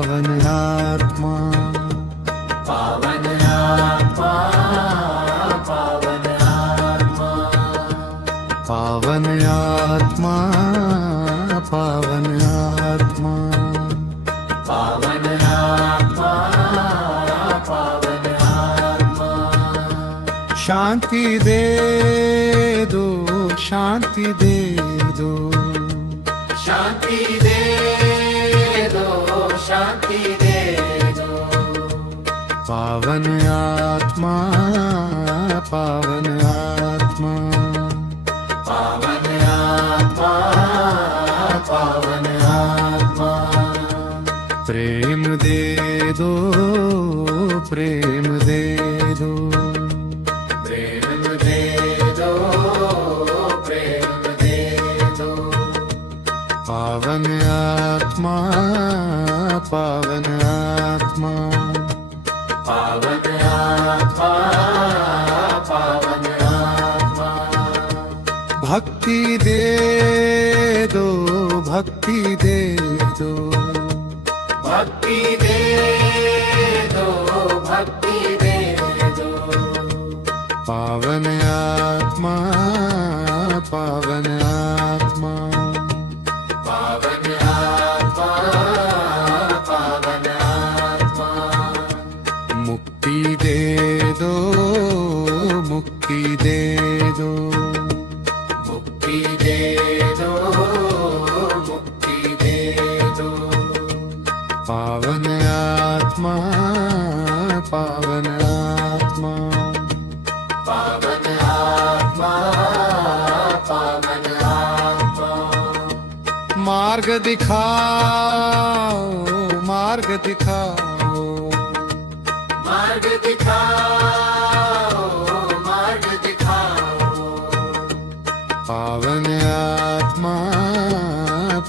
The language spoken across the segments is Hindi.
पावन आत्मा, पावन आत्मा, पावन आत्मा, पावन आत्मा, पावन आत्मा, पावन आत्मा, पावन आत्मा। शांति दे दो, शांति दे दो, शांति दे दो, शांति दे दो। पावन आत्मा, पावन आत्मा, पावन आत्मा, पावन आत्मा। प्रेम दे दो, प्रेम दे दो, प्रेम दे दो, प्रेम दे दो। पावन आत्मा, पावन आत्मा, पावन आत्मा, पावन आत्मा। भक्ति दे दो, भक्ति दे दो, भक्ति दे दो, भक्ति दे दो। पावन आत्मा, पावन आत्मा, पावन आत्मा, पावन आत्मा। मुक्ति दे दो, मुक्ति दे दो, मुक्ति दे दो, मुक्ति दे दो। पावन आत्मा, पावन आत्मा, पावन आत्मा, पावन आत्मा। मार्ग दिखाओ, मार्ग दिखाओ, मार्ग दिखाओ, मार्ग दिखाओ। पावन आत्मा,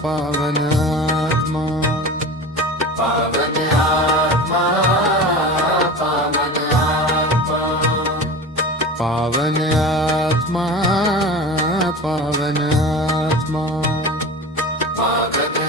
पावन आत्मा, पावन आत्मा, पावन आत्मा। पावन आत्मा, पावन आत्मा, पावन